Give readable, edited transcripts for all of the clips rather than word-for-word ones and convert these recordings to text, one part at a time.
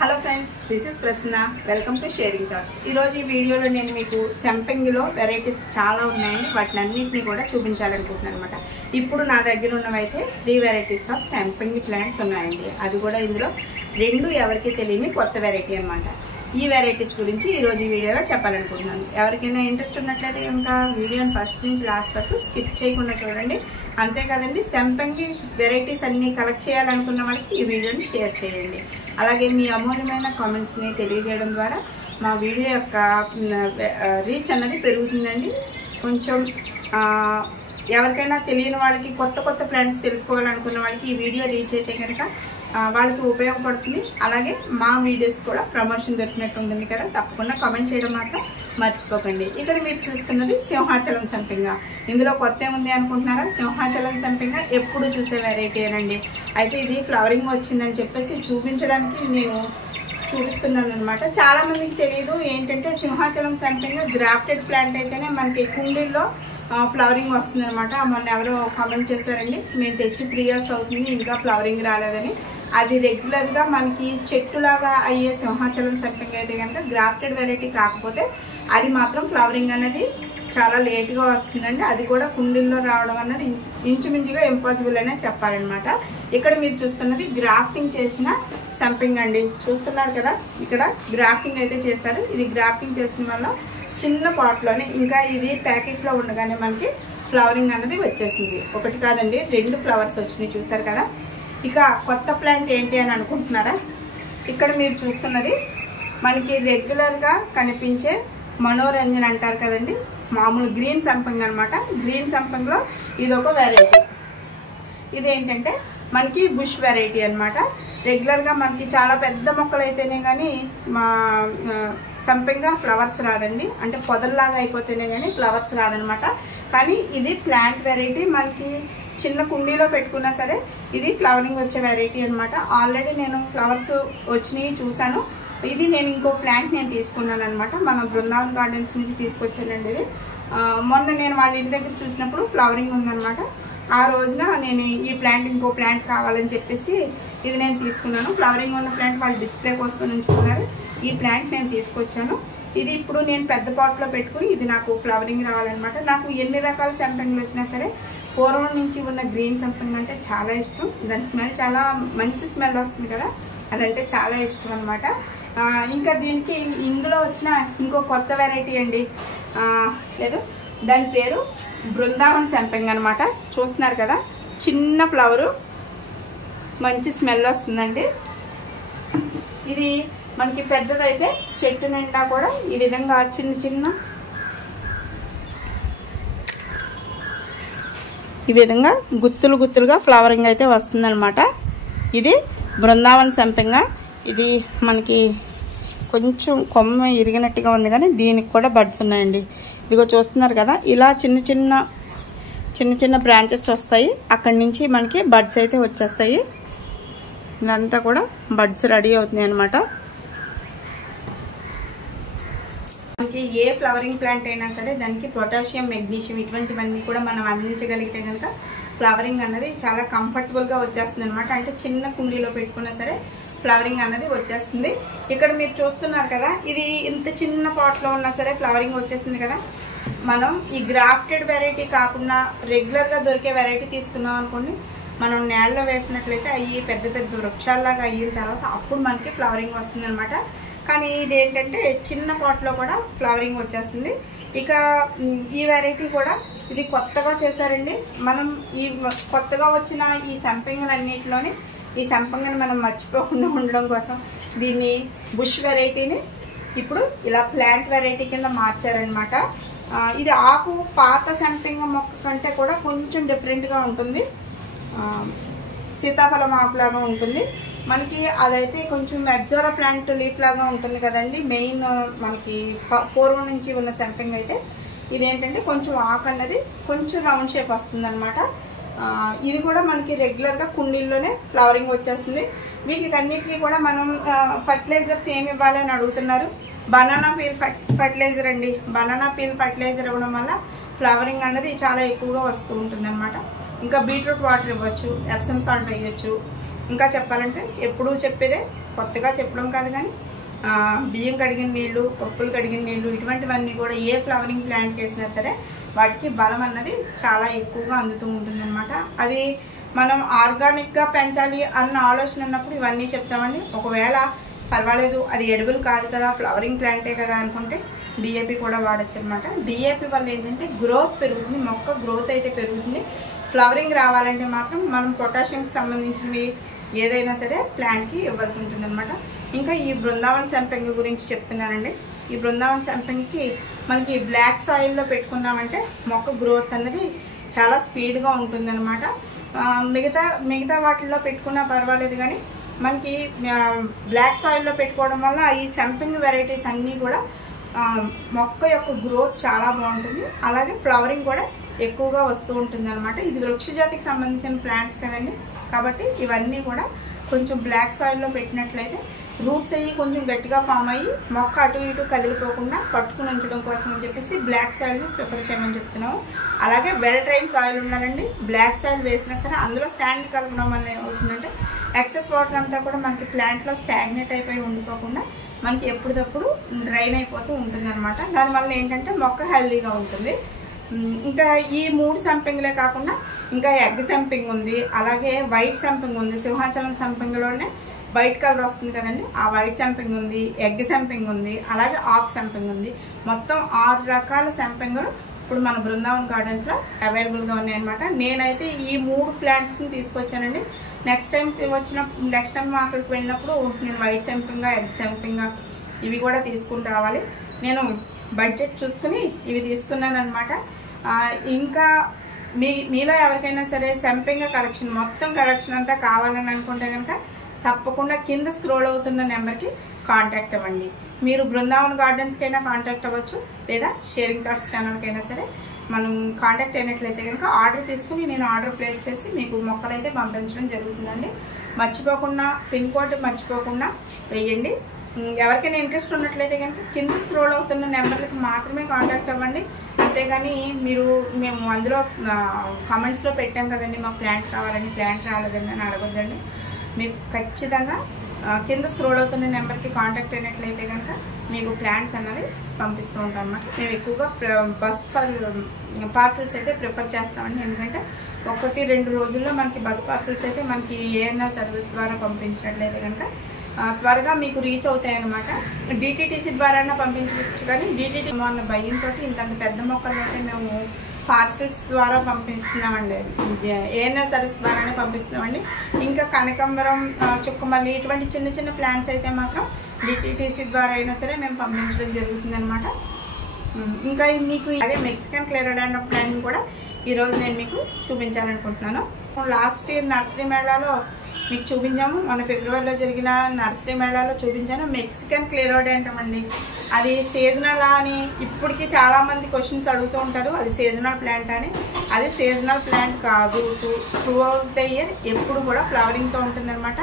Hello friends, this is Prasanna. Welcome to sharing thoughts. ఈరోజు ఈ వీడియోలో నేను మీకు సంపెంగిలో వెరైటీస్ చాలా ఉన్నాయండి. వాటిని అన్నింటినీ కూడా చూపించాలనుకుంటున్నాను అనమాట. ఇప్పుడు నా దగ్గర ఉన్నవైతే 3 వెరైటీస్ ఆఫ్ సంపెంగి ప్లాంట్స్ ఉన్నాయండి. అది కూడా ఇందులో 2 ఎవరికి తెలియని కొత్త వెరైటీ అనమాట. ఈ వెరైటీస్ గురించి ఈరోజు ఈ వీడియోలో చెప్పాలనుకుంటున్నాను. ఎవరికైనా ఇంట్రెస్ట్ ఉన్నట్లయితే ఇంకా వీడియోని ఫస్ట్ నుంచి లాస్ట్ వరకు స్కిప్ చేయకుండా చూడండి. అంతే కదండి, సంపెంగి వెరైటీస్ అన్నీ కలెక్ట్ చేయాలనుకున్న వాళ్ళకి ఈ వీడియోని షేర్ చేయండి. అలాగే మీ అమూల్యమైన కామెంట్స్ని తెలియజేయడం ద్వారా మా వీడియో యొక్క రీచ్ అన్నది పెరుగుతుందండి. కొంచెం ఎవరికైనా తెలియని వాళ్ళకి కొత్త ప్లాంట్స్ తెలుసుకోవాలనుకున్న వాళ్ళకి ఈ వీడియో రీచ్ అయితే కనుక వాళ్ళకి ఉపయోగపడుతుంది. అలాగే మా వీడియోస్ కూడా ప్రమోషన్ దొరికినట్టు ఉంటుంది కదా. తప్పకుండా కామెంట్ చేయడం మాత్రం మర్చిపోకండి. ఇక్కడ మీరు చూస్తున్నది సింహాచలం సంపెంగ. ఇందులో కొత్త ఏముంది అనుకుంటున్నారా? సింహాచలం సంపెంగ ఎప్పుడు చూసే వెరైటీ అనండి. అయితే ఇది ఫ్లవరింగ్ వచ్చిందని చెప్పేసి చూపించడానికి నేను చూపిస్తున్నాను అనమాట. చాలామందికి తెలియదు ఏంటంటే సింహాచలం సంపెంగ గ్రాఫ్టెడ్ ప్లాంట్ అయితేనే మనకి కుండీల్లో ఫ్లవరింగ్ వస్తుంది అనమాట. మొన్న ఎవరో కామెంట్ చేశారండి, మేము తెచ్చి 3 years అవుతుంది ఇంకా ఫ్లవరింగ్ రాలేదని. అది రెగ్యులర్గా మనకి చెట్టులాగా అయ్యే సింహాచలం సంపెంగ అయితే కనుక గ్రాఫ్టెడ్ వెరైటీ కాకపోతే అది మాత్రం ఫ్లవరింగ్ అనేది చాలా లేట్గా వస్తుందండి. అది కూడా కుండీల్లో రావడం అన్నది ఇంచుమించుగా ఇంపాసిబుల్ అనే చెప్పాలన్నమాట. ఇక్కడ మీరు చూస్తున్నది గ్రాఫ్టింగ్ చేసిన సంపెంగ అండి. చూస్తున్నారు కదా, ఇక్కడ గ్రాఫ్టింగ్ అయితే చేశారు. ఇది గ్రాఫ్టింగ్ చేసిన వల్ల చిన్న పాట్లోనే ఇంకా ఇది ప్యాకెట్లో ఉండగానే మనకి ఫ్లవరింగ్ అన్నది వచ్చేసింది. ఒకటి కాదండి, 2 ఫ్లవర్స్ వచ్చినాయి. చూసారు కదా. ఇక కొత్త ప్లాంట్ ఏంటి అని అనుకుంటున్నారా? ఇక్కడ మీరు చూస్తున్నది మనకి రెగ్యులర్గా కనిపించే మనోరంజన్ అంటారు కదండి, మామూలు గ్రీన్ సంపెంగ అనమాట. గ్రీన్ సంపెంగలో ఇది ఒక వెరైటీ. ఇదేంటంటే మనకి బుష్ వెరైటీ అనమాట. రెగ్యులర్గా మనకి చాలా పెద్ద మొక్కలు అయితేనే కానీ మా సంపెంగ ఫ్లవర్స్ రాదండి. అంటే పొదల్లాగా అయిపోతేనే కానీ ఫ్లవర్స్ రాదనమాట. కానీ ఇది ప్లాంట్ వెరైటీ. మనకి చిన్న కుండీలో పెట్టుకున్నా సరే ఇది ఫ్లవరింగ్ వచ్చే వెరైటీ అనమాట. ఆల్రెడీ నేను ఫ్లవర్స్ వచ్చినాయి చూశాను. ఇది నేను ఇంకో ప్లాంట్ నేను తీసుకున్నాను అనమాట. మన బృందావన్ గార్డెన్స్ నుంచి తీసుకొచ్చానండి. ఇది మొన్న నేను వాళ్ళ ఇంటి దగ్గర చూసినప్పుడు ఫ్లవరింగ్ ఉందనమాట. ఆ రోజున నేను ఈ ప్లాంట్ ఇంకో ప్లాంట్ కావాలని చెప్పేసి ఇది నేను తీసుకున్నాను. ఫ్లవరింగ్ ఉన్న ప్లాంట్ వాళ్ళు డిస్ప్లే కోసం ఉంచుకున్నారు. ఈ ప్లాంట్ నేను తీసుకొచ్చాను. ఇది ఇప్పుడు నేను పెద్ద పాట్లో పెట్టుకుని ఇది నాకు ఫ్లవరింగ్ రావాలన్నమాట. నాకు ఎన్ని రకాల సంపెంగలు వచ్చినా సరే పూర్వం నుంచి ఉన్న గ్రీన్ సంపెంగ అంటే చాలా ఇష్టం. దాని స్మెల్ చాలా మంచి స్మెల్ వస్తుంది కదా, అదంటే చాలా ఇష్టం అనమాట. ఇంకా దీనికి ఇందులో వచ్చిన ఇంకో కొత్త వెరైటీ అండి. లేదు, దాని పేరు బృందావన్ సంపెంగ అనమాట. చూస్తున్నారు కదా, చిన్న ఫ్లవరు, మంచి స్మెల్ వస్తుందండి. ఇది మనకి పెద్దదైతే చెట్టు నిండా కూడా ఈ విధంగా ఈ విధంగా గుత్తులుగా ఫ్లవరింగ్ అయితే వస్తుందన్నమాట. ఇది బృందావన్ సంపెంగ. ఇది మనకి కొంచెం కొమ్మ ఇరిగినట్టుగా ఉంది కానీ దీనికి కూడా బడ్స్ ఉన్నాయండి. ఇదిగో చూస్తున్నారు కదా, ఇలా చిన్న బ్రాంచెస్ వస్తాయి. అక్కడి నుంచి మనకి బడ్స్ అయితే వచ్చేస్తాయి. ఇదంతా కూడా బడ్స్ రెడీ అవుతున్నాయి అనమాట. మనకి ఏ ఫ్లవరింగ్ ప్లాంట్ అయినా సరే దానికి పొటాషియం, మెగ్నీషియం ఇటువంటివన్నీ కూడా మనం అందించగలిగితే కనుక ఫ్లవరింగ్ అన్నది చాలా కంఫర్టబుల్గా వచ్చేస్తుంది అనమాట. అంటే చిన్న కుండీలో పెట్టుకున్నా సరే ఫ్లవరింగ్ అన్నది వచ్చేస్తుంది. ఇక్కడ మీరు చూస్తున్నారు కదా, ఇది ఇంత చిన్న పాట్లో ఉన్నా సరే ఫ్లవరింగ్ వచ్చేసింది కదా. మనం ఈ గ్రాఫ్టెడ్ వెరైటీ కాకుండా రెగ్యులర్గా దొరికే వెరైటీ తీసుకున్నాం అనుకోండి, మనం నేలలో వేసినట్లయితే అవి పెద్ద వృక్షాల్లాగా అయిన తర్వాత అప్పుడు మనకి ఫ్లవరింగ్ వస్తుంది అనమాట. కానీ ఇదేంటంటే చిన్న పాట్లో కూడా ఫ్లవరింగ్ వచ్చేస్తుంది. ఇక ఈ వెరైటీ కూడా ఇది కొత్తగా చేశారండి. మనం ఈ కొత్తగా వచ్చిన ఈ సంపెంగలన్నిటిలోని ఈ సంపెంగని మనం మర్చిపోకుండా ఉండడం కోసం దీన్ని బుష్ వెరైటీని ఇప్పుడు ఇలా ప్లాంట్ వెరైటీ కింద మార్చారనమాట. ఇది ఆకు పాత సంపెంగ మొక్క కంటే కూడా కొంచెం డిఫరెంట్గా ఉంటుంది. సీతాఫలం ఆకులాగా ఉంటుంది మనకి. అదైతే కొంచెం ఎగ్జోరా ప్లాంట్ లీఫ్ లాగా ఉంటుంది కదండి. మెయిన్ మనకి పూర్వం నుంచి ఉన్న సంపెంగ అయితే ఇదేంటంటే కొంచెం ఆకు అన్నది కొంచెం రౌండ్ షేప్ వస్తుంది అనమాట. ఇది కూడా మనకి రెగ్యులర్గా కుండీల్లోనే ఫ్లవరింగ్ వచ్చేస్తుంది. వీటికి అన్నిటికీ కూడా మనం ఫర్టిలైజర్స్ ఏమి ఇవ్వాలని అడుగుతున్నారు. బనానా పీల్ ఫర్టిలైజర్ అండి. బనానా పీల్ ఫర్టిలైజర్ ఇవ్వడం వల్ల ఫ్లవరింగ్ అన్నది చాలా ఎక్కువగా వస్తూ ఉంటుంది అనమాట. ఇంకా బీట్రూట్ వాటర్ ఇవ్వచ్చు, ఎప్సమ్ సాల్ట్ వేయచ్చు. ఇంకా చెప్పాలంటే ఎప్పుడూ చెప్పేదే, కొత్తగా చెప్పడం కాదు, కానీ బియ్యం కడిగిన నీళ్ళు, పప్పులు కడిగిన నీళ్ళు ఇటువంటివన్నీ కూడా ఏ ఫ్లవరింగ్ ప్లాంట్కి వేసినా సరే వాటికి బలం అన్నది చాలా ఎక్కువగా అందుతూ ఉంటుందన్నమాట. అది మనం ఆర్గానిక్గా పెంచాలి అన్న ఆలోచన ఉన్నప్పుడు ఇవన్నీ చెప్తామండి. ఒకవేళ పర్వాలేదు అది ఎడిబుల్ కాదు కదా, ఫ్లవరింగ్ ప్లాంటే కదా అనుకుంటే డిఏపి కూడా వాడచ్చు అనమాట. డిఏపి వల్ల ఏంటంటే గ్రోత్ పెరుగుతుంది, మొక్క గ్రోత్ అయితే పెరుగుతుంది. ఫ్లవరింగ్ రావాలంటే మాత్రం మనం పొటాషియంకి సంబంధించినవి ఏదైనా సరే ప్లాంట్కి ఇవ్వాల్సి ఉంటుంది అనమాట. ఇంకా ఈ బృందావన్ సంపెంగ గురించి చెప్తున్నానండి. ఈ బృందావన్ సంపెంగకి మనకి బ్లాక్ సాయిల్లో పెట్టుకున్నామంటే మొక్క గ్రోత్ అన్నది చాలా స్పీడ్గా ఉంటుంది అనమాట. మిగతా వాటిల్లో పెట్టుకున్నా పర్వాలేదు, కానీ మనకి బ్లాక్ సాయిల్లో పెట్టుకోవడం వల్ల ఈ సంపెంగ వెరైటీస్ అన్నీ కూడా మొక్క యొక్క గ్రోత్ చాలా బాగుంటుంది. అలాగే ఫ్లవరింగ్ కూడా ఎక్కువగా వస్తూ ఉంటుంది అనమాట. ఇది వృక్ష జాతికి సంబంధించిన ప్లాంట్స్ కదండి, కాబట్టి ఇవన్నీ కూడా కొంచెం బ్లాక్ సాయిల్లో పెట్టినట్లయితే రూట్స్ అయ్యి కొంచెం గట్టిగా ఫామ్ అయ్యి మొక్క అటు ఇటు కదిలిపోకుండా పట్టుకుని ఉంచడం కోసం అని చెప్పేసి బ్లాక్ సాయిల్ని ప్రిఫర్ చేయమని చెప్తున్నాము. అలాగే వెల్ డ్రైన్ సాయిల్ ఉండాలండి. బ్లాక్ సాయిల్ వేసినా సరే అందులో శాండ్ కలపడం వల్ల ఏమవుతుందంటే ఎక్సెస్ వాటర్ అంతా కూడా మనకి ప్లాంట్లో స్టాగ్నేట్ అయిపోయి ఉండిపోకుండా మనకి ఎప్పటికప్పుడు డ్రైన్ అయిపోతూ ఉంటుంది అనమాట. దానివల్ల ఏంటంటే మొక్క హెల్దీగా ఉంటుంది. ఇంకా ఈ 3 సంపెంగులే కాకుండా ఇంకా ఎగ్ సంపెంగ్ ఉంది, అలాగే వైట్ సంపెంగ్ ఉంది. సింహాచలం సంపెంగలోనే వైట్ కలర్ వస్తుంది కదండి, ఆ వైట్ సంపెంగ్ ఉంది, ఎగ్ సంపెంగ్ ఉంది, అలాగే ఆకు సంపెంగ్ ఉంది. మొత్తం 6 రకాల సంపెంగులు ఇప్పుడు మన బృందావన్ గార్డెన్స్లో అవైలబుల్గా ఉన్నాయన్నమాట. నేనైతే ఈ 3 ప్లాంట్స్ని తీసుకొచ్చానండి. నెక్స్ట్ టైం అక్కడికి వెళ్ళినప్పుడు నేను వైట్ సంపెంగా, ఎగ్ సంపెంగా ఇవి కూడా తీసుకుని రావాలి. నేను బడ్జెట్ చూసుకుని ఇవి తీసుకున్నాను అనమాట. ఇంకా మీలో ఎవరికైనా సరే సంపెంగ కలెక్షన్ మొత్తం కలెక్షన్ అంతా కావాలని అనుకుంటే కనుక తప్పకుండా కింద స్క్రోల్ అవుతున్న నెంబర్కి కాంటాక్ట్ అవ్వండి. మీరు బృందావన్ గార్డెన్స్కైనా కాంటాక్ట్ అవ్వచ్చు, లేదా షేరింగ్ థాట్స్ ఛానల్కైనా సరే మనం కాంటాక్ట్ అయినట్లయితే కనుక ఆర్డర్ తీసుకుని నేను ఆర్డర్ ప్లేస్ చేసి మీకు మొక్కలైతే పంపించడం జరుగుతుందండి. మర్చిపోకుండా పిన్ కోడ్ మర్చిపోకుండా వేయండి. ఎవరికైనా ఇంట్రెస్ట్ ఉన్నట్లయితే కనుక కింద స్క్రోల్ అవుతున్న నెంబర్లకు మాత్రమే కాంటాక్ట్ అవ్వండి. అంతేగాని మేము అందులో కామెంట్స్లో పెట్టాం కదండి మాకు ప్లాంట్ కావాలని, ప్లాంట్ రాలేదండి అని అడగొద్దండి. మీకు ఖచ్చితంగా కింద స్క్రోల్ అవుతున్న నెంబర్కి కాంటాక్ట్ అయినట్లయితే కనుక మీకు ప్లాంట్స్ అన్నవి పంపిస్తూ ఉంటాం అన్నమాట. మేము ఎక్కువగా బస్ పార్సల్స్ అయితే ప్రిఫర్ చేస్తామండి. ఎందుకంటే 1-2 రోజుల్లో మనకి బస్ పార్సల్స్ అయితే మనకి ఏఎన్ఆర్ సర్వీస్ ద్వారా పంపించినట్లయితే కనుక త్వరగా మీకు రీచ్ అవుతాయి అన్నమాట. డిటిటిసి ద్వారా పంపించవచ్చు, కానీ డిటిటి అన్న భయంతో ఇంత పెద్ద మొక్కలు అయితే మేము పార్సల్స్ ద్వారా పంపిస్తున్నామండి. ఏఎన్ఆర్ సర్వీస్ ద్వారానే పంపిస్తున్నామండి. ఇంకా కనకాంబరం, చుక్కమల్లి ఇటువంటి చిన్న చిన్న ప్లాంట్స్ అయితే మాత్రం డిటిటిసి ద్వారా అయినా సరే మేము పంపించడం జరుగుతుంది అనమాట. ఇంకా మీకు అలాగే మెక్సికన్ క్లెరోడాండ్రమ్ ప్లాంట్ కూడా ఈరోజు నేను మీకు చూపించాలనుకుంటున్నాను. లాస్ట్ ఇయర్ నర్సరీ మేళాలో మీకు చూపించాము, మన ఫిబ్రవరిలో జరిగిన నర్సరీ మేళాలో చూపించాను. మెక్సికన్ క్లెరోడాండ్రమ్ అండి, అది సీజనల్ అని ఇప్పటికీ చాలామంది క్వశ్చన్స్ అడుగుతూ ఉంటారు. అది సీజనల్ ప్లాంట్ అని. అది సీజనల్ ప్లాంట్ కాదు, త్రూ అవుట్ ద ఇయర్ ఎప్పుడు కూడా ఫ్లవరింగ్తో ఉంటుందన్నమాట.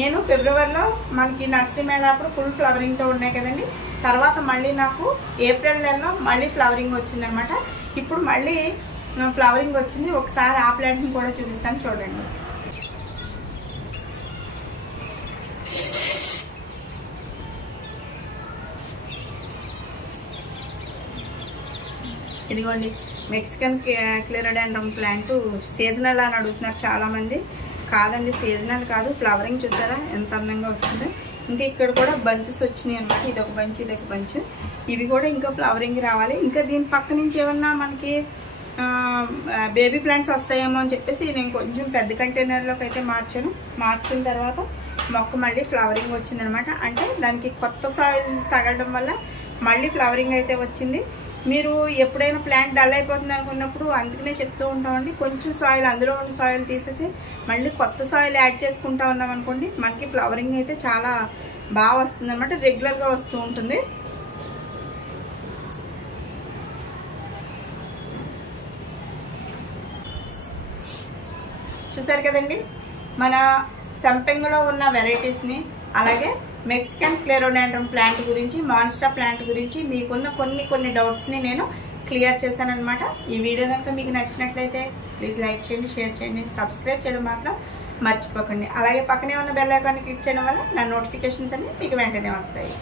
నేను ఫిబ్రవరిలో మనకి నర్సరీ మేళాప్పుడు ఫుల్ ఫ్లవరింగ్తో ఉన్నాయి కదండి. తర్వాత మళ్ళీ నాకు ఏప్రిల్ నెలలో మళ్ళీ ఫ్లవరింగ్ వచ్చిందనమాట. ఇప్పుడు మళ్ళీ ఫ్లవరింగ్ వచ్చింది. ఒకసారి ఆ ప్లాంట్ని కూడా చూపిస్తాను, చూడండి. ఇదిగోండి మెక్సికన్ క్లెరోడాండ్రమ్ ప్లాంట్ సీజనల్ అని అడుగుతున్నారు చాలామంది. కాదండి, సీజనల్ కాదు, ఫ్లవరింగ్ చూసారా ఎంత అందంగా వచ్చిందో. ఇంకా ఇక్కడ కూడా బంచెస్ వచ్చినాయి అనమాట. ఇదొక బంచ్, ఇదొక బంచ్. ఇవి కూడా ఇంకా ఫ్లవరింగ్ రావాలి. ఇంకా దీని పక్క నుంచి ఏమన్నా మనకి బేబీ ప్లాంట్స్ వస్తాయేమో అని చెప్పేసి నేను కొంచెం పెద్ద కంటైనర్లోకి అయితే మార్చిన తర్వాత మొక్క మళ్ళీ ఫ్లవరింగ్ వచ్చిందనమాట. అంటే దానికి కొత్త సాయిల్ తగలడం వల్ల మళ్ళీ ఫ్లవరింగ్ అయితే వచ్చింది. మీరు ఎప్పుడైనా ప్లాంట్ డల్ అయిపోతుంది అనుకున్నప్పుడు అందుకనే చెప్తూ ఉంటామండి, కొంచెం సాయిల్ అందులో ఉన్న సాయిల్ తీసేసి మళ్ళీ కొత్త సాయిల్ యాడ్ చేసుకుంటా ఉన్నాం అనుకోండి, మనకి ఫ్లవరింగ్ అయితే చాలా బాగా వస్తుంది అనమాట. రెగ్యులర్గా వస్తూ ఉంటుంది. చూసారు కదండి మన సంపెంగలో ఉన్న వెరైటీస్ని, అలాగే మెక్సికన్ క్లెరోడాండ్రమ్ ప్లాంట్ గురించి, మాన్స్టా ప్లాంట్ గురించి మీకున్న కొన్ని డౌట్స్ని నేను క్లియర్ చేశాను అనమాట. ఈ వీడియో కనుక మీకు నచ్చినట్లయితే ప్లీజ్ లైక్ చేయండి, షేర్ చేయండి, సబ్స్క్రైబ్ చేయడం మాత్రం మర్చిపోకండి. అలాగే పక్కనే ఉన్న బెల్ ఐకాన్ని క్లిక్ చేయడం వల్ల నా నోటిఫికేషన్స్ అన్ని మీకు వెంటనే వస్తాయి.